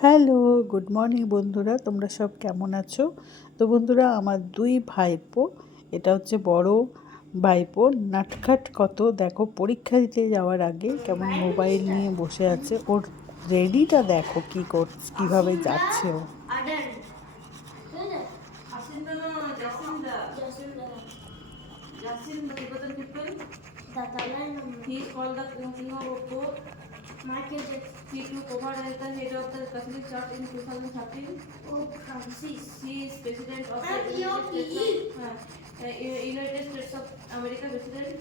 Hello good morning বন্ধুরা তোমরা সব কেমন আছো? তো বন্ধুরা আমার দুই ভাইপো এটা হচ্ছে বড় ভাইপো নাটখাট কত দেখো পরীক্ষা দিতে যাওয়ার আগে কেমন মোবাইল নিয়ে বসে আছে ওর রেডিটা দেখো কি কর কীভাবে যাচ্ছে ও। He called the king of Oppo. He took over as the head of the Catholic Church in 2013. He is president of the United States of, uh, uh, United States of America president.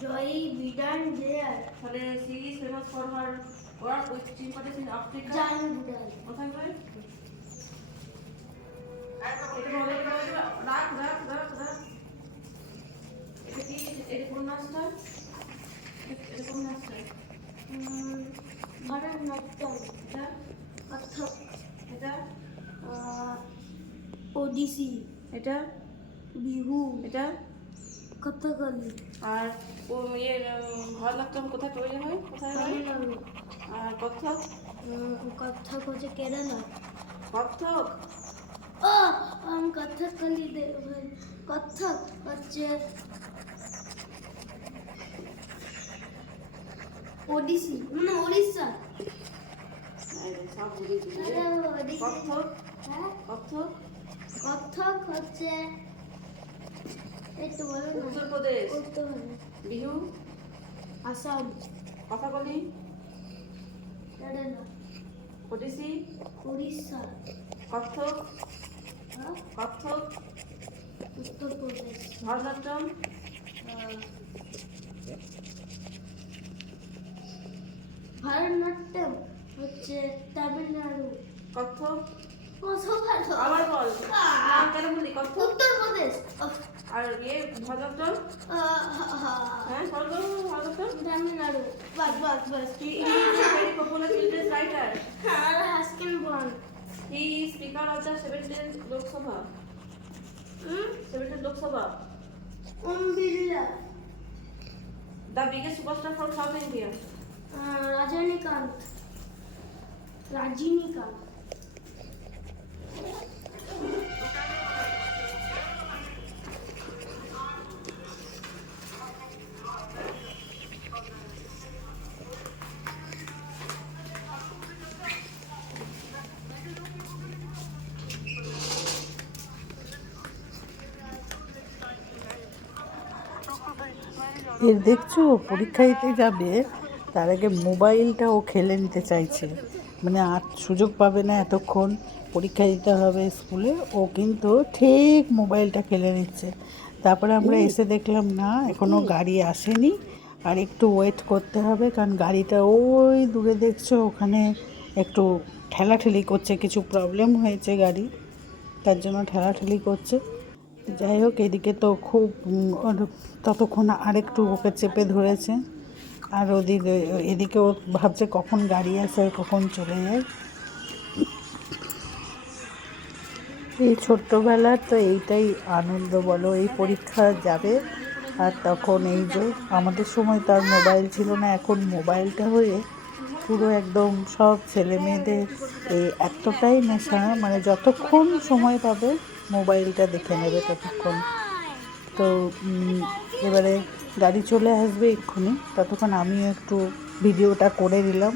Joy Bidan there. ফলে she is famous for her work with teen parties in Africa. Jan Bidan. কোথায় করে? এটা বলো, Bharatanatyam. এটা? Kathak. এটা? Uh, Odissi. এটা? Bihu. এটা? Kathakali. আর ও ইয়ে ভরতনাট্যম কোথায় তৈরি হয় কোথায় হয়. আর Um, Kathak হচ্ছে কেরালা Oh, um, Kathakali দে- Kathak হচ্ছে ওডিসি মানে উড়িষ্যা এই রে, সব বুঝিয়ে দিলি রে। ওডিসি কত্থক হ্যাঁ হচ্ছে উত্তরপ্রদেশ বিহু আসাম কথাকলি ওডিসি উড়িষ্যা কত্থক হ্যাঁ? কত্থক উত্তরপ্রদেশ ভরতনাট্যম ভারতনাট্যম হচ্ছে তামিলনাড়ু ভালো আবার বল নাম কেন বললি কত্থক উত্তরপ্রদেশ আর ইয়ে ভরতনাট্যম হ্যাঁ ভরতনাট্যম তামিলনাড়ু বাস বাস বাস a very popular children's writer. R Ruskin Bond Speaker of the 17th Lok Sabha. 17th Lok Sabha. Om Birla The biggest superstar from South India. Rajinikanth Rajinikanth এর দেখছ পরীক্ষা দিতে যাবে তার আগে মোবাইলটা ও খেলে নিতে চাইছে। মানে আর সুযোগ পাবে না এতক্ষণ। পরীক্ষা দিতে হবে স্কুলে। ও কিন্তু ঠিক মোবাইলটা খেলে নিচ্ছে। তারপরে আমরা এসে দেখলাম না এখনও গাড়ি আসেনি। আর একটু ওয়েট করতে হবে কারণ গাড়িটা ওই দূরে দেখছ ওখানে একটু ঠেলাঠেলি করছে কিছু প্রবলেম হয়েছে গাড়ি। তার জন্য ঠেলাঠেলি করছে। যাই হোক এদিকে তো খুব ততক্ষণ আরেকটু ওকে চেপে ধরেছে। আর ওদিকে, এদিকে ও ভাবছে কখন গাড়ি আসে কখন চলে যায়। এই ছোট্টবেলার তো এইটাই আনন্দ বলো, এই পরীক্ষা যাবে আর তখন এই যে আমাদের সময় তার মোবাইল ছিল না, এখন মোবাইলটা হয়ে পুরো একদম সব ছেলে মেয়েদের এই এতটাই নেশা মানে যতক্ষণ সময় পাবে মোবাইলটা দেখে নেবে ততক্ষণ। তো এবারে গাড়ি চলে আসবে এক্ষুনি। ততক্ষণ আমিও একটু ভিডিওটা করে নিলাম।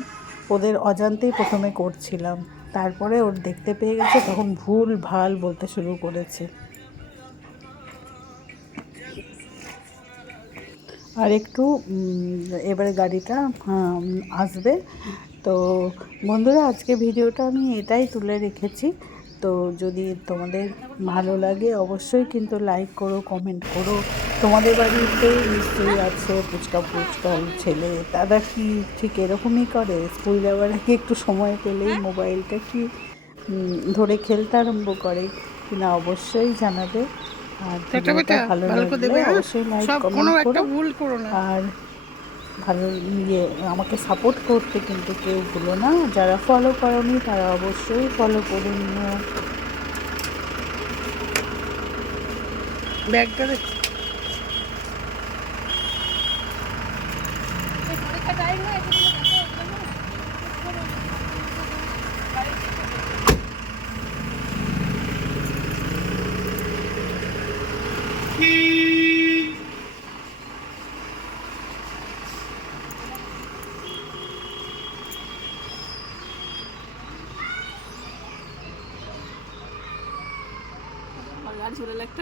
ওদের অজান্তেই প্রথমে করছিলাম। তারপরে ওর দেখতে পেয়ে গেছে, তখন ভুল ভালো বলতে শুরু করেছে। আর একটু এবারে গাড়িটা আসবে। তো বন্ধুরা, আজকে ভিডিওটা আমি এটাই তুলে রেখেছি। তো যদি তোমাদের ভালো লাগে অবশ্যই কিন্তু লাইক করো কমেন্ট করো। তোমাদের বাড়িতে নিশ্চয়ই আছে ফুচকা ফুচকা ছেলে তারা কি ঠিক এরকমই করে? স্কুল যাওয়ার আগে একটু সময় পেলেই মোবাইলটা কি ধরে খেলতে আরম্ভ করে কিনা অবশ্যই জানাবে। আর ভালো লাগলে অবশ্যই লাইক কমেন্ট করো। আর ভালো ইয়ে আমাকে সাপোর্ট করতে কিন্তু কেউ ভুলো না। যারা ফলো করনি, তারা অবশ্যই ফলো করুন ব্যাগটা গাড়ি চলে একটা